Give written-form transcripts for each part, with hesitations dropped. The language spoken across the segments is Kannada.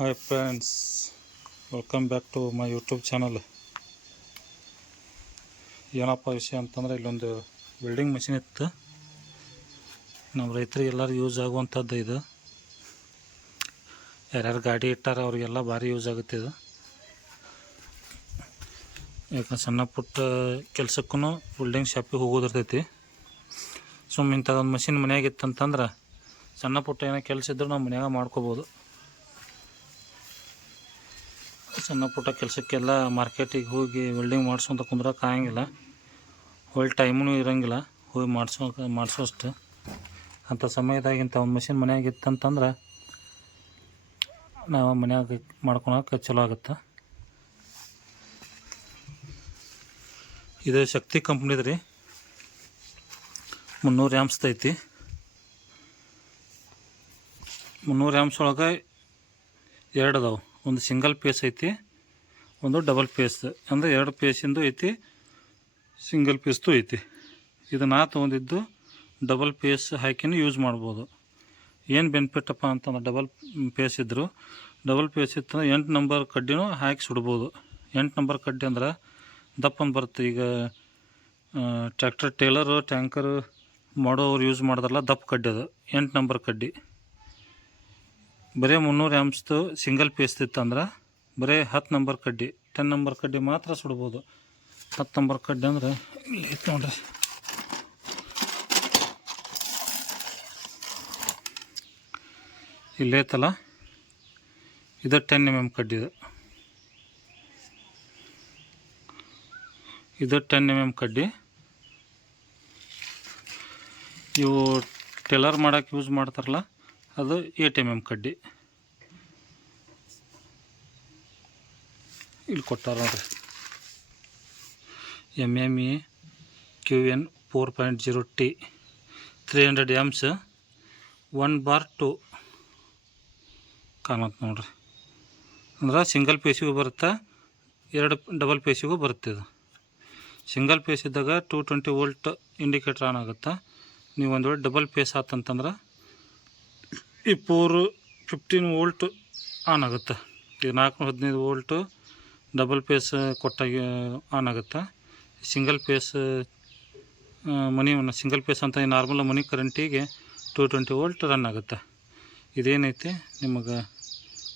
Hi friends, welcome back to my YouTube channel. ಏನಪ್ಪ ವಿಷಯ ಅಂತಂದರೆ, ಇಲ್ಲೊಂದು ವೆಲ್ಡಿಂಗ್ ಮಷಿನ್ ಇತ್ತು. ನಮ್ಮ ರೈತರಿಗೆ ಎಲ್ಲರೂ ಯೂಸ್ ಆಗುವಂಥದ್ದು ಇದು. ಯಾರ್ಯಾರು ಗಾಡಿ ಇಟ್ಟಾರ ಅವರಿಗೆಲ್ಲ ಭಾರಿ ಯೂಸ್ ಆಗುತ್ತೆ ಇದು. ಯಾಕಂದ್ರೆ ಸಣ್ಣ ಪುಟ್ಟ ಕೆಲಸಕ್ಕೂ ವೆಲ್ಡಿಂಗ್ ಶಾಪಿಗೆ ಹೋಗೋದಿರ್ತೈತಿ. ಸುಮ್ಮನೆ ಇಂಥದ್ದೊಂದು ಮಷಿನ್ ಮನೆಯಾಗಿತ್ತಂತಂದ್ರೆ ಸಣ್ಣ ಪುಟ್ಟ ಏನೋ ಕೆಲಸ ಇದ್ದರೂ ನಾವು ಮನ್ಯಾಗ ಮಾಡ್ಕೋಬೋದು. ಸಣ್ಣ ಪುಟ್ಟ ಕೆಲಸಕ್ಕೆಲ್ಲ ಮಾರ್ಕೆಟಿಗೆ ಹೋಗಿ ವೆಲ್ಡಿಂಗ್ ಮಾಡಿಸ್ಕೊಂತ ಕುಂದ್ರಕ್ಕೆ ಆಗಂಗಿಲ್ಲ, ಒಳ್ಳೆ ಟೈಮೂ ಇರೋಂಗಿಲ್ಲ ಹೋಗಿ ಮಾಡಿಸೋಷ್ಟು. ಅಂಥ ಸಮಯದಾಗಿಂತ ಒಂದು ಮಷಿನ್ ಮನೆಯಾಗಿತ್ತಂತಂದ್ರೆ ನಾವು ಮನ್ಯಾಗ ಮಾಡ್ಕೊಳಕ್ಕೆ ಚಲೋ ಆಗುತ್ತೆ. ಇದು ಶಕ್ತಿ ಕಂಪ್ನಿದು ರೀ, 300 ಆ್ಯಂಪ್ಸ್ ಐತಿ. 300 ಆ್ಯಂಪ್ಸ್ ಒಳಗೆ ಎರಡು ಅದಾವೆ. ಒಂದು ಸಿಂಗಲ್ ಪೇಸ್ ಐತಿ, ಒಂದು ಡಬಲ್ ಪೇಸ್. ಅಂದರೆ 2 ಪೇಸಿಂದು ಐತಿ, ಸಿಂಗಲ್ ಪೇಸ್ದು ಐತಿ. ಇದು ನಾ ತೊಗೊಂಡಿದ್ದು ಡಬಲ್ ಪೇಸ್ ಹಾಕಿನೂ ಯೂಸ್ ಮಾಡ್ಬೋದು. ಏನು ಬೆನಿಫಿಟಪ್ಪ ಅಂತಂದ್ರೆ, ಡಬಲ್ ಪೇಸ್ ಇತ್ತು 8 ನಂಬರ್ ಕಡ್ಡಿನೂ ಹಾಕಿ ಸುಡ್ಬೋದು. 8 ನಂಬರ್ ಕಡ್ಡಿ ಅಂದ್ರೆ ದಪ್ಪಂದು ಬರುತ್ತೆ. ಈಗ ಟ್ರ್ಯಾಕ್ಟರ್ ಟೇಲರು ಟ್ಯಾಂಕರು ಮಾಡೋರು ಯೂಸ್ ಮಾಡಿದ್ರಲ್ಲ, ದಪ್ಪ ಕಡ್ಡಿ ಅದು 8 ನಂಬರ್ ಕಡ್ಡಿ. ಬರೀ 300 ಆ್ಯಂಪ್ಸ್ದು ಸಿಂಗಲ್ ಪೇಸ್ ಇತ್ತಂದ್ರೆ ಬರೀ 10 ನಂಬರ್ ಕಡ್ಡಿ, 10 ನಂಬರ್ ಕಡ್ಡಿ ಮಾತ್ರ ಸುಡ್ಬೋದು. 10 ನಂಬರ್ ಕಡ್ಡಿ ಅಂದರೆ ಇಲ್ಲಿ ಐತೆ ನೋಡ್ರಿ. ಇಲ್ಲೈತಲ್ಲ, ಇದು 10 mm ಕಡ್ಡಿ. ಇದು 10 mm ಕಡ್ಡಿ. ಇವು ಟೇಲರ್ ಮಾಡೋಕೆ ಯೂಸ್ ಮಾಡ್ತಾರಲ್ಲ, ಅದು 8 mm ಕಡ್ಡಿ. ಇಲ್ಲಿ ಕೊಟ್ಟಾರ ನೋಡ್ರಿ, MME QN 4.0T 300 amps 1/2 ಕಾಣುತ್ತೆ ನೋಡ್ರಿ. ಅಂದ್ರೆ ಸಿಂಗಲ್ ಪೇಸಿಗೂ ಬರುತ್ತೆ, 2 ಡಬಲ್ ಪೇಸಿಗೂ ಬರುತ್ತೆ. ಇದು ಸಿಂಗಲ್ ಪೇಸ್ ಇದ್ದಾಗ 220 ವೋಲ್ಟ್ ಇಂಡಿಕೇಟರ್ ಆನ್ ಆಗುತ್ತೆ. ನೀವು ಒಂದು ವೇಳೆ ಡಬಲ್ ಪೇಸ್ ಆತಂತಂದ್ರೆ ಈ 15 ವೋಲ್ಟ್ ಆನ್ ಆಗುತ್ತೆ. ಈಗ 415 ವೋಲ್ಟು ಡಬಲ್ ಪೇಸ್ ಕೊಟ್ಟಾಗಿ ಆನ್ ಆಗುತ್ತೆ. ಸಿಂಗಲ್ ಪೇಸ್ ಸಿಂಗಲ್ ಪೇಸ್ ಅಂತ ನಾರ್ಮಲ್ ಮನಿ ಕರೆಂಟಿಗೆ 220 ವೋಲ್ಟ್ ರನ್ ಆಗುತ್ತೆ. ಇದೇನೈತಿ, ನಿಮಗೆ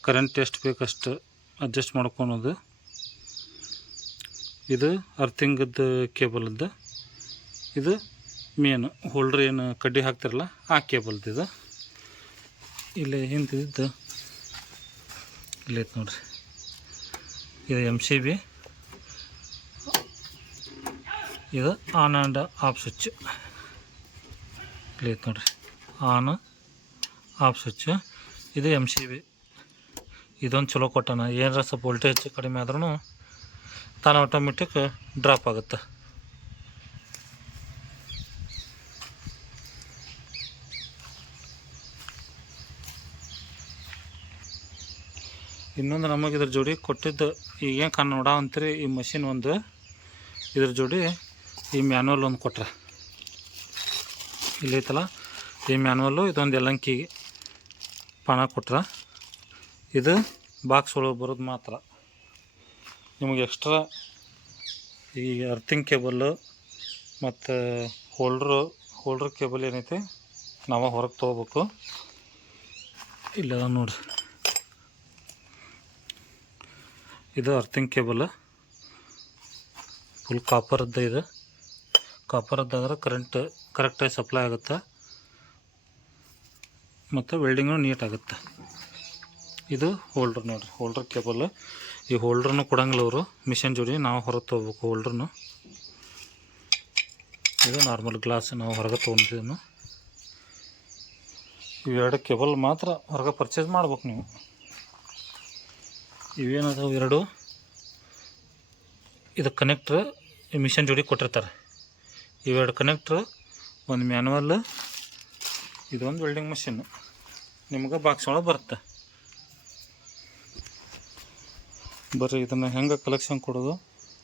ಕರೆಂಟ್ ಎಷ್ಟು ಬೇಕಷ್ಟು ಅಡ್ಜಸ್ಟ್ ಮಾಡ್ಕೊಳೋದು. ಇದು ಅರ್ಥಿಂಗದ್ದು ಕೇಬಲ್ದು. ಇದು ಮೇನ್ ಹೋಲ್ಡ್ರ್ ಏನು ಕಡ್ಡಿ ಹಾಕ್ತಿರಲ್ಲ ಆ ಕೇಬಲ್ದು. ಇದು ಇಲ್ಲಿ ಹಿಂದಿದ್ದು ಇಲ್ಲೈತೆ ನೋಡ್ರಿ. ಇದು MCB. ಇದು ಆನ್ ಆ್ಯಂಡ್ ಆಫ್ ಸ್ವಿಚ್ ಇಲ್ಲೈತೆ ನೋಡ್ರಿ, ಆನ್ ಆಫ್ ಸ್ವಿಚ್. ಇದು MCB. ಇದೊಂದು ಚಲೋ ಕೊಟ್ಟಾನ. ಏನಾರ ಸ್ವಲ್ಪ ವೋಲ್ಟೇಜ್ ಕಡಿಮೆ ಆದ್ರೂ ತಾನು ಆಟೋಮೆಟಿಕ್ ಡ್ರಾಪ್ ಆಗುತ್ತೆ. ಇನ್ನೊಂದು ನಮಗೆ ಇದ್ರ ಜೋಡಿ ಕೊಟ್ಟಿದ್ದು ಈಗೇನು ನೋಡ ಅಂತೀರಿ, ಈ ಮಷಿನ್ ಒಂದು ಇದ್ರ ಜೋಡಿ ಈ ಮ್ಯಾನ್ಯಲ್ ಒಂದು ಕೊಟ್ರೆ ಇಲ್ಲೈತಲ್ಲ, ಈ ಮ್ಯಾನ್ಯಲ್ಲು ಇದೊಂದು ಎಲ್ಲಂಕಿ ಪಾನ ಕೊಟ್ರೆ. ಇದು ಬಾಕ್ಸ್ ಒಳಗೆ ಬರೋದು ಮಾತ್ರ. ನಿಮಗೆ ಎಕ್ಸ್ಟ್ರಾ ಈ ಅರ್ಥಿಂಗ್ ಕೇಬಲ್ಲು ಮತ್ತು ಹೋಲ್ಡ್ರ್ ಕೇಬಲ್ ಏನೈತಿ ನಾವು ಹೊರಗೆ ತೊಗೋಬೇಕು. ಇಲ್ಲದ ನೋಡ್ರಿ, ಇದು ಅರ್ಥಿಂಗ್ ಕೇಬಲ್ ಫುಲ್ ಕಾಪರ್ದು. ಇದು ಕಾಪರ್ದಾದ್ರೆ ಕರೆಂಟ್ ಕರೆಕ್ಟಾಗಿ ಸಪ್ಲೈ ಆಗುತ್ತೆ ಮತ್ತು ವೆಲ್ಡಿಂಗು ನೀಟಾಗುತ್ತೆ. ಇದು ಹೋಲ್ಡ್ರ್ ನೋಡಿರಿ, ಹೋಲ್ಡ್ರ್ ಕೇಬಲ್. ಈ ಹೋಲ್ಡ್ರನ್ನು ಕೊಡಂಗಿಲ್ಲ ಅವರು, ಮಿಷನ್ ಜೋಡಿ ನಾವು ಹೊರಗೆ ತೊಗೋಬೇಕು ಹೋಲ್ಡ್ರನ್ನು. ಇದು ನಾರ್ಮಲ್ ಗ್ಲಾಸ್ ನಾವು ಹೊರಗೆ ತೊಗೊಂಡಿದ್ದನ್ನು. ಇವೆರಡು ಕೇಬಲ್ ಮಾತ್ರ ಹೊರಗೆ ಪರ್ಚೇಸ್ ಮಾಡ್ಬೇಕು ನೀವು. ಇವೇನದಾವು ಎರಡು, ಇದು ಕನೆಕ್ಟ್ರ್ ಈ ಮಿಷನ್ ಜೋಡಿ ಕೊಟ್ಟಿರ್ತಾರೆ. ಇವೆರಡು ಕನೆಕ್ಟ್ರ್, ಒಂದು ಮ್ಯಾನ್ಯಲ್, ಇದೊಂದು ವೆಲ್ಡಿಂಗ್ ಮಷಿನ್ ನಿಮ್ಗೆ ಬಾಕ್ಸ್ ಒಳಗೆ ಬರುತ್ತೆ. ಬರ್ರಿ ಇದನ್ನು ಹೆಂಗೆ ಕಲೆಕ್ಷನ್ ಕೊಡೋದು,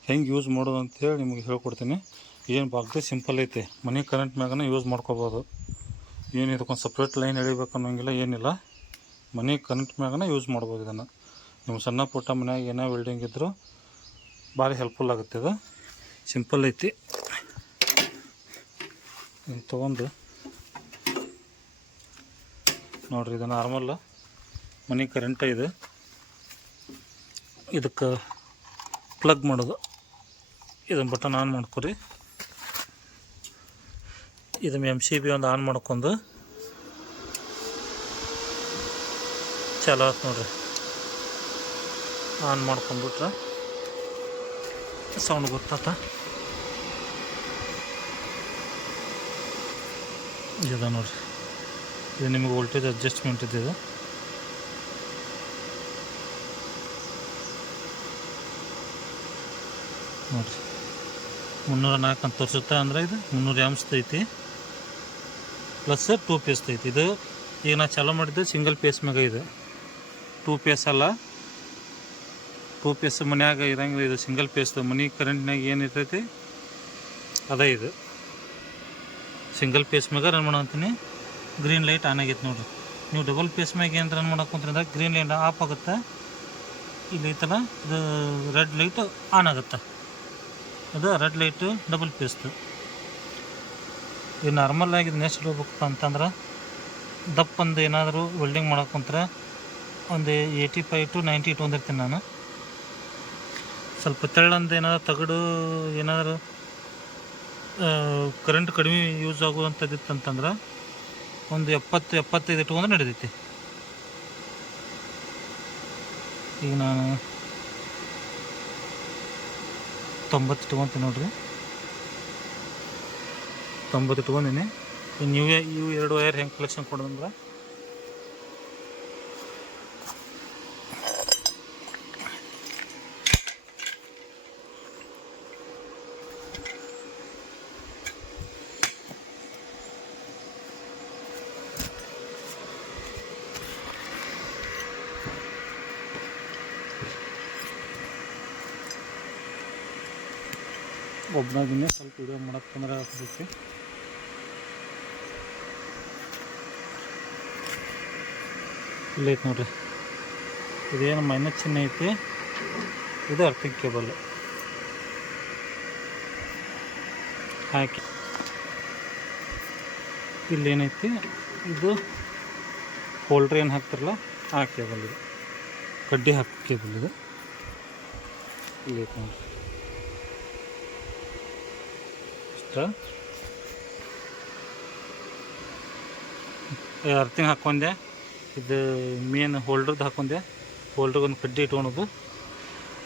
ಹೆಂಗೆ ಯೂಸ್ ಮಾಡೋದು ಅಂತೇಳಿ ನಿಮಗೆ ಹೇಳ್ಕೊಡ್ತೀನಿ. ಏನು ಬಾಗ್ದು ಸಿಂಪಲ್ ಐತೆ, ಮನೆ ಕರೆಂಟ್ ಮ್ಯಾಗನ ಯೂಸ್ ಮಾಡ್ಕೋಬೋದು. ಏನು ಇದಕ್ಕೊಂದು ಸಪ್ರೇಟ್ ಲೈನ್ ಎಳಿಬೇಕು ಅನ್ನೋಂಗಿಲ್ಲ, ಏನಿಲ್ಲ. ಮನೆ ಕರೆಂಟ್ ಮ್ಯಾಗನ ಯೂಸ್ ಮಾಡ್ಬೋದು ಇದನ್ನು. ನಿಮ್ಮ ಸಣ್ಣ ಪುಟ್ಟ ಮನ್ಯಾಗ ಏನೇ ವೆಲ್ಡಿಂಗ್ ಇದ್ದರೂ ಭಾರಿ ಹೆಲ್ಪ್ಫುಲ್ ಆಗುತ್ತೆ. ಇದು ಸಿಂಪಲ್ ಐತಿ. ಇದನ್ನು ತೊಗೊಂಡು ನೋಡಿರಿ, ಇದು ನಾರ್ಮಲ್ ಮನೆ ಕರೆಂಟ. ಇದು ಇದಕ್ಕೆ ಪ್ಲಗ್ ಮಾಡೋದು. ಇದನ್ನು ಬಟನ್ ಆನ್ ಮಾಡ್ಕೊರಿ. ಇದನ್ನು MCB ಒಂದು ಆನ್ ಮಾಡ್ಕೊಂಡು ಚಾಲು ಆಯ್ತು ನೋಡ್ರಿ. ಆನ್ ಮಾಡ್ಕೊಂಡ್ಬಿಟ್ರೆ ಸೌಂಡ್ ಗೊತ್ತಾತ. ಇದೆ ನೋಡ್ರಿ, ಇದು ನಿಮಗೆ ವೋಲ್ಟೇಜ್ ಅಡ್ಜಸ್ಟ್ಮೆಂಟ್ ಇದೆ. ನೋಡಿರಿ 304 ಅಂತ ತೋರಿಸುತ್ತೆ. ಅಂದರೆ ಇದು 300 ಆಂಪ್ಸ್ ಐತಿ, ಪ್ಲಸ್ 2 ಪೇಸ್ ಐತಿ. ಇದು ಈಗ ನಾ ಚಾಲೂ ಮಾಡಿದ್ದು ಸಿಂಗಲ್ ಪೇಸ್ ಮ್ಯಾಗ. ಇದು 2 ಪೇಸ್ ಅಲ್ಲ, 2 ಪೇಸ್ ಮನ್ಯಾಗ ಇರಂಗಿಲ್ಲ. ಇದು ಸಿಂಗಲ್ ಪೇಸ್. ಮನೆ ಕರೆಂಟ್ನಾಗ ಏನು ಇರ್ತೈತಿ ಅದೇ. ಇದು ಸಿಂಗಲ್ ಪೇಸ್ ಮ್ಯಾಗ ರನ್ ಮಾಡಂತೀನಿ. ಗ್ರೀನ್ ಲೈಟ್ ಆನ್ ಆಗೈತೆ ನೋಡಿರಿ. ನೀವು ಡಬಲ್ ಪೇಸ್ ಮ್ಯಾಗ ಏನು ರನ್ ಮಾಡಕ್ಕೆ ಗ್ರೀನ್ ಲೈಟ್ ಆಫ್ ಆಗುತ್ತೆ. ಇಲ್ಲಿ ಐತಲ್ಲ, ಇದು ರೆಡ್ ಲೈಟ್ ಆನ್ ಆಗುತ್ತೆ. ಇದು ರೆಡ್ ಲೈಟು ಡಬಲ್ ಪೇಸ್ದು. ಇದು ನಾರ್ಮಲ್ ಆಗಿ ಇದನ್ನ ಎಷ್ಟು ಇಡಬೇಕಪ್ಪ ಅಂತಂದ್ರೆ, ದಪ್ಪಂದು ಏನಾದರೂ ವೆಲ್ಡಿಂಗ್ ಮಾಡಕ್ಕಂದ್ರೆ ಒಂದು 85 to 90 ಇಟ್ಕೊಂಡಿರ್ತೀನಿ ನಾನು. ಸ್ವಲ್ಪ ತೆಳ್ಳಂದು ಏನಾದರೂ ತಗಡು ಏನಾದರೂ ಕರೆಂಟ್ ಕಡಿಮೆ ಯೂಸ್ ಆಗುವಂಥದ್ದಿತ್ತು ಅಂತಂದ್ರೆ ಒಂದು 70-75 ಇಟ್ಕೊಂಡ್ರೆ ನಡೀತೈತಿ. ಈಗ ನಾನು 90 ಇಟ್ಕೊತೀನಿ ನೋಡ್ರಿ. 90 ಇಟ್ಕೊಂಡಿನಿ. ಇವು 2 ವೈರ್ ಹೆಂಗೆ ಕಲೆಕ್ಷನ್ ಕೊಡೋದಂದ್ರೆ, ಒಬ್ಬನಾಗಿನೇ ಸ್ವಲ್ಪ ವಿಡಿಯೋ ಮಾಡಕ್ಕಂದ್ರೆ ಆಗ್ತೈತಿ. ಇಲ್ಲೈತೆ ನೋಡ್ರಿ, ಇದೇನು ಮೈನಸ್ ಚಿಹ್ನೆ ಐತಿ. ಇದು ಅರ್ಥಿಂಗ್ ಕೇಬಲ್ ಹಾಕಿ. ಇಲ್ಲೇನೈತಿ, ಇದು ಹೋಲ್ಡ್ರ್ ಏನು ಹಾಕ್ತಿರಲ್ಲ ಆ ಕೇಬಲ್. ಇದು ಕಡ್ಡಿ ಹಾಕಿ ಕೇಬಲ್. ಇದು ಇಲ್ಲೈತೆ ನೋಡ್ರಿ. ಅರ್ಥಿಂಗ್ ಹಾಕ್ಕೊಂಡೆ. ಇದು ಮೇನ್ ಹೋಲ್ಡ್ರದ್ದು ಹಾಕ್ಕೊಂಡೆ. ಹೋಲ್ಡ್ರಿಗೆ ಒಂದು ಕಡ್ಡಿ ಇಟ್ಕೊಳೋದು.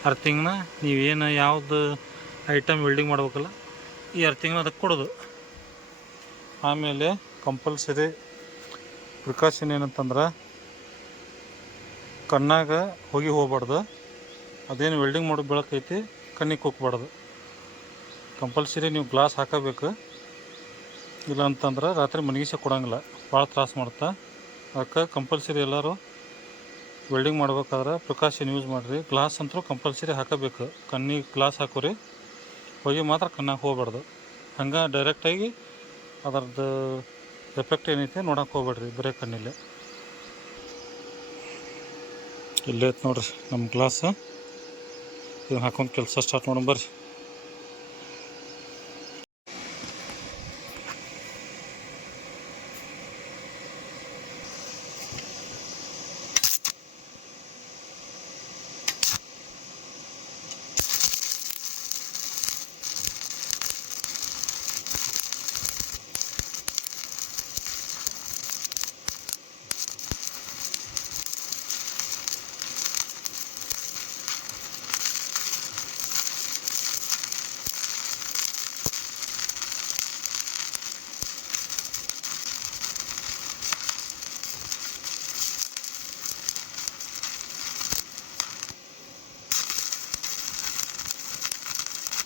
ಅರ್ಥಿಂಗ್ನ ನೀವೇನು ಯಾವ್ದು ಐಟಮ್ ವೆಲ್ಡಿಂಗ್ ಮಾಡ್ಬೇಕಲ್ಲ, ಈ ಅರ್ಥಿಂಗ್ನ ಅದಕ್ಕೆ ಕೊಡೋದು. ಆಮೇಲೆ ಕಂಪಲ್ಸರಿ ಪ್ರಿಕಾಷನ್ ಏನಂತಂದ್ರೆ, ಕಣ್ಣಾಗ ಹೋಗಬಾರ್ದು. ಅದೇನು ವೆಲ್ಡಿಂಗ್ ಮಾಡೋ ಬೆಳಕೈತಿ ಕಣ್ಣಿಗೆ ಹೋಗ್ಬಾರ್ದು. ಕಂಪಲ್ಸರಿ ನೀವು ಗ್ಲಾಸ್ ಹಾಕಬೇಕು. ಇಲ್ಲ ಅಂತಂದ್ರೆ ರಾತ್ರಿ ಮನಗಿಸ ಕೊಡೋಂಗಿಲ್ಲ, ಭಾಳ ತ್ರಾಸ ಮಾಡುತ್ತಾ. ಅದಕ್ಕೆ ಕಂಪಲ್ಸರಿ ಎಲ್ಲರೂ ವೆಲ್ಡಿಂಗ್ ಮಾಡ್ಬೇಕಾದ್ರೆ ಪ್ರಿಕಾಷನ್ ಯೂಸ್ ಮಾಡಿರಿ. ಗ್ಲಾಸ್ ಅಂತೂ ಕಂಪಲ್ಸರಿ ಹಾಕಬೇಕು. ಕಣ್ಣಿಗೆ ಗ್ಲಾಸ್ ಹಾಕೋರಿ, ಹೊಗೆ ಮಾತ್ರ ಕಣ್ಣಾಗ ಹೋಗ್ಬಾರ್ದು. ಹಂಗೆ ಡೈರೆಕ್ಟಾಗಿ ಅದರದ್ದು ಎಫೆಕ್ಟ್ ಏನೈತೆ ನೋಡೋಕೆ ಹೋಗ್ಬೇಡ್ರಿ ಬರೀ ಕಣ್ಣಿಲ್ಲೇ. ಇಲ್ಲೇ ಐತೆ ನೋಡ್ರಿ ನಮ್ಮ ಗ್ಲಾಸ್. ಇದನ್ನು ಹಾಕೊಂಡು ಕೆಲಸ ಸ್ಟಾರ್ಟ್ ಮಾಡೋಣ ಬರ್ರಿ.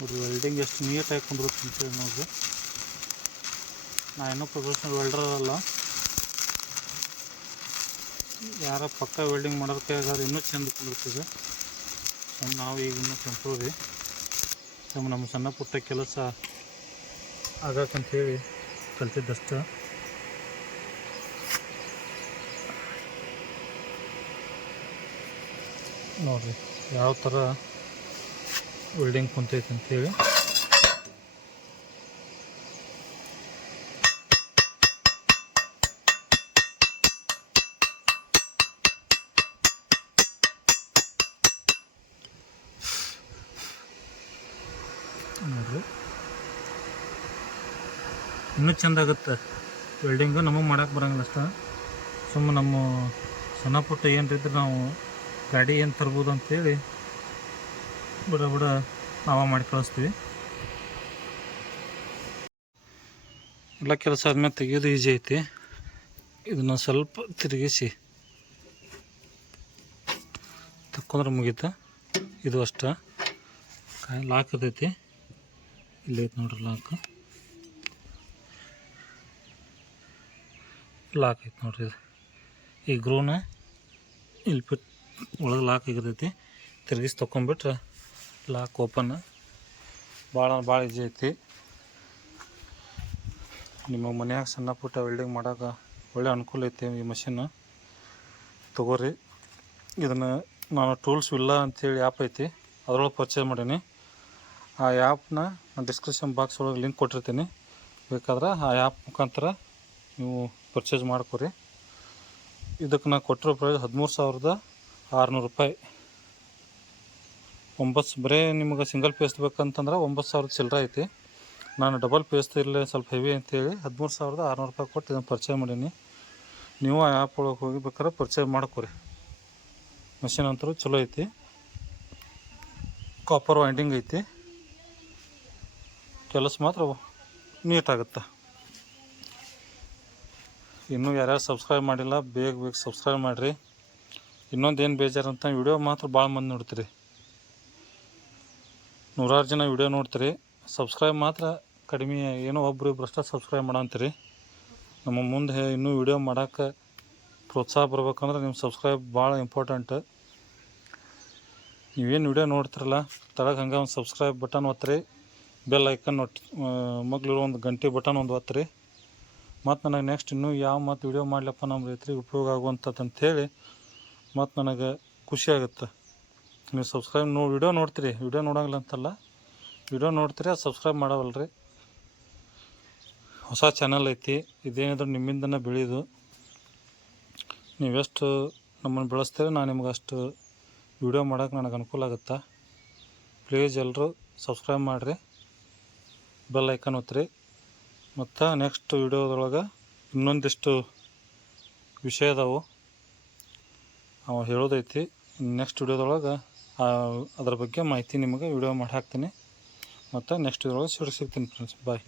ನೋಡಿರಿ ವೆಲ್ಡಿಂಗ್ ಎಷ್ಟು ನೀಟಾಗಿ ಕುಂದಿರುತ್ತೆ ಅಂತೇಳಿ ನೋಡಿರಿ. ನಾ ಇನ್ನೂ ಪ್ರೊಫೆಷ್ನಲ್ ವೆಲ್ಡರ್ ಅಲ್ಲ, ಯಾರ ಪಕ್ಕ ವೆಲ್ಡಿಂಗ್ ಮಾಡೋದಕ್ಕೆ ಆಗಾದ್ರೆ ಇನ್ನೂ ಚೆಂದ ಕುಂದಿರ್ತದೆ. ನಾವು ಈಗ ಇನ್ನೂ ಟೆಂಪ್ರರಿ ನಮ್ಮ ಸಣ್ಣ ಪುಟ್ಟ ಕೆಲಸ ಆಗಕ್ಕಂಥೇಳಿ ಕಲ್ತಿದ್ದಷ್ಟು. ನೋಡಿರಿ ಯಾವ ಥರ ವೆಲ್ಡಿಂಗ್ ಕುಂತೈತೆ ಅಂತೇಳಿ. ನೋಡಿರಿ ಇನ್ನೂ ಚೆಂದ ಆಗುತ್ತೆ ವೆಲ್ಡಿಂಗು. ನಮಗೆ ಮಾಡೋಕೆ ಬರೋಂಗಿಲ್ಲ ಅಷ್ಟ. ಸುಮ್ಮನೆ ನಮ್ಮ ಸಣ್ಣ ಪುಟ್ಟ ಏನ್ರಿದ್ರೆ ನಾವು ಗಾಡಿ ಏನು ತರ್ಬೋದು ಅಂತೇಳಿ ಬಿಡ ನಾವ ಮಾಡಿ ಕಳಿಸ್ತೀವಿ. ಎಲ್ಲ ಕೆಲಸ ಆದ್ಮೇಲೆ ತೆಗಿಯೋದು ಈಜಿ ಐತಿ. ಇದನ್ನು ಸ್ವಲ್ಪ ತಿರುಗಿಸಿ ತಕ್ಕೊಂಡ್ರೆ ಮುಗೀತ. ಇದು ಅಷ್ಟ ಲಾಕ್ ಅದೈತಿ. ಇಲ್ಲಿ ಐತೆ ನೋಡ್ರಿ ಲಾಕ್ ಐತೆ ನೋಡ್ರಿ. ಇದು ಈ ಗ್ರೂನ ಇಲ್ಲಿ ಬಿಟ್ಟು ಒಳಗೆ ಲಾಕ್ ಆಗಿರ್ತೈತಿ. ತಿರುಗಿಸಿ ತೊಗೊಂಬಿಟ್ರೆ ಲಾಕ್ ಓಪನ್. ಭಾಳ ಈಜಿ ಐತಿ. ನಿಮ್ಮ ಮನ್ಯಾಗ ಸಣ್ಣ ಪುಟ್ಟ ವೆಲ್ಡಿಂಗ್ ಮಾಡೋಕೆ ಒಳ್ಳೆ ಅನುಕೂಲ ಐತಿ ಈ ಮಷಿನ್. ತೊಗೋರಿ. ಇದನ್ನು ನಾನು ಟೂಲ್ಸ್ ವಿಲ್ಲಾ ಅಂತೇಳಿ ಆ್ಯಪ್ ಐತಿ, ಅದರೊಳಗೆ ಪರ್ಚೇಸ್ ಮಾಡೀನಿ. ಆ ಆ್ಯಪ್ನ ನಾನು ಡಿಸ್ಕ್ರಿಪ್ಷನ್ ಬಾಕ್ಸ್ ಒಳಗೆ ಲಿಂಕ್ ಕೊಟ್ಟಿರ್ತೀನಿ. ಬೇಕಾದ್ರೆ ಆ ಆ್ಯಪ್ ಮುಖಾಂತರ ನೀವು ಪರ್ಚೇಸ್ ಮಾಡ್ಕೊರಿ. ಇದಕ್ಕೆ ನಾನು ಕೊಟ್ಟಿರೋ ಪ್ರೈಸ್ 13,600 ರೂಪಾಯಿ. ಬರೀ ನಿಮ್ಗೆ ಸಿಂಗಲ್ ಪೇಸ್ ಬೇಕಂತಂದ್ರೆ 9,000 ಚಿಲ್ಲರೆ ಐತಿ. ನಾನು ಡಬಲ್ ಪೇಸ್ ಇರಲಿ ಸ್ವಲ್ಪ ಹೆವಿ ಅಂತೇಳಿ 13,600 ರೂಪಾಯಿ ಕೊಟ್ಟು ಇದನ್ನು ಪರ್ಚೇಸ್ ಮಾಡೀನಿ. ನೀವು ಆ ಆ್ಯಪ್ ಒಳಗೆ ಹೋಗಿ ಬೇಕಾದ್ರೆ ಪರ್ಚೇಸ್ ಮಾಡ್ಕೊರಿ. ಮಷಿನ್ ಅಂತೂ ಚಲೋ ಐತಿ. ಕಾಪರ್ ವೈಂಡಿಂಗ್ ಐತಿ. ಕೆಲಸ ಮಾತ್ರ ನೀಟಾಗುತ್ತೆ. ಇನ್ನೂ ಯಾರ್ಯಾರು ಸಬ್ಸ್ಕ್ರೈಬ್ ಮಾಡಿಲ್ಲ ಬೇಗ ಸಬ್ಸ್ಕ್ರೈಬ್ ಮಾಡಿರಿ. ಇನ್ನೊಂದು ಏನು ಬೇಜಾರಂತ ವಿಡಿಯೋ ಮಾತ್ರ ಭಾಳ ಮಂದಿ ನೋಡ್ತೀರಿ. 100 ಜನ ವಿಡಿಯೋ ನೋಡ್ತೀರಿ, ಸಬ್ಸ್ಕ್ರೈಬ್ ಮಾತ್ರ ಕಡಿಮೆ. ಏನೋ ಒಬ್ರು ಅಷ್ಟೇ ಸಬ್ಸ್ಕ್ರೈಬ್ ಮಾಡಂತೀರಿ. ನಮ್ಮ ಮುಂದೆ ಇನ್ನೂ ವಿಡಿಯೋ ಮಾಡೋಕ್ಕೆ ಪ್ರೋತ್ಸಾಹ ಬರ್ಬೇಕಂದ್ರೆ ನಿಮ್ಮ ಸಬ್ಸ್ಕ್ರೈಬ್ ಭಾಳ ಇಂಪಾರ್ಟೆಂಟ್. ನೀವೇನು ವಿಡಿಯೋ ನೋಡ್ತಿರಲ್ಲ ತಳಗೆ ಹಂಗೆ ಒಂದು ಸಬ್ಸ್ಕ್ರೈಬ್ ಬಟನ್ ಒತ್ತಿರಿ. ಬೆಲ್ ಐಕನ್ ಮಗ್ಲಿರೋ ಒಂದು ಗಂಟೆ ಬಟನ್ ಒಂದು ಒತ್ತಿರಿ. ಮತ್ತು ನನಗೆ ನೆಕ್ಸ್ಟ್ ಇನ್ನೂ ಯಾವ ವಿಡಿಯೋ ಮಾಡಲಪ್ಪ ನಮ್ಮ ರೈತರಿಗೆ ಉಪಯೋಗ ಆಗುವಂಥದ್ದಂಥೇಳಿ ಮತ್ತು ನನಗೆ ಖುಷಿ ಆಗುತ್ತೆ. ನೀವು ಸಬ್ಸ್ಕ್ರೈಬ್ ವಿಡಿಯೋ ನೋಡ್ತೀರಿ, ವಿಡಿಯೋ ನೋಡೋಂಗಿಲ್ಲ ಅಂತಲ್ಲ, ವಿಡಿಯೋ ನೋಡ್ತೀರಿ, ಅದು ಸಬ್ಸ್ಕ್ರೈಬ್ ಮಾಡವಲ್ರಿ. ಹೊಸ ಚಾನಲ್ ಐತಿ, ಇದೇನಿದ್ರು ನಿಮ್ಮಿಂದನೇ ಬೆಳೆಯೋದು. ನೀವೆಷ್ಟು ನಮ್ಮನ್ನು ಬೆಳೆಸ್ತೀರಿ ನಾನು ನಿಮ್ಗೆ ಅಷ್ಟು ವಿಡಿಯೋ ಮಾಡೋಕೆ ನನಗೆ ಅನುಕೂಲ ಆಗುತ್ತೆ. ಪ್ಲೀಸ್ ಎಲ್ಲರೂ ಸಬ್ಸ್ಕ್ರೈಬ್ ಮಾಡಿರಿ, ಬೆಲ್ ಐಕನ್ ಒತ್ತಿರಿ. ಮತ್ತು ನೆಕ್ಸ್ಟ್ ವಿಡಿಯೋದೊಳಗೆ ಇನ್ನೊಂದಿಷ್ಟು ವಿಷಯ ಅದಾವು, ಅವು ಹೇಳೋದೈತಿ. ನೆಕ್ಸ್ಟ್ ವಿಡಿಯೋದೊಳಗೆ ಅದ್ರ ಬಗ್ಗೆ ಮಾಹಿತಿ ನಿಮಗೆ ವಿಡಿಯೋ ಮಾಡಿ ಹಾಕ್ತೀನಿ. ಮತ್ತು ನೆಕ್ಸ್ಟ್ ವಿಡಿಯೋದೊಳಗೆ ಸಿಗ್ತೀನಿ ಫ್ರೆಂಡ್ಸ್. ಬಾಯ್.